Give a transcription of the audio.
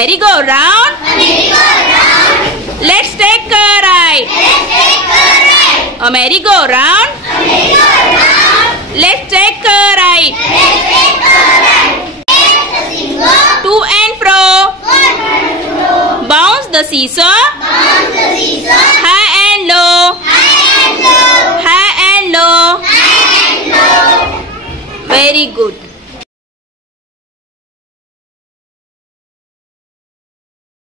merry-go-round. Let's take a ride. A merry-go-round. Let's take a ride. To and fro. Bounce the seesaw. High and low. High and low. Very good.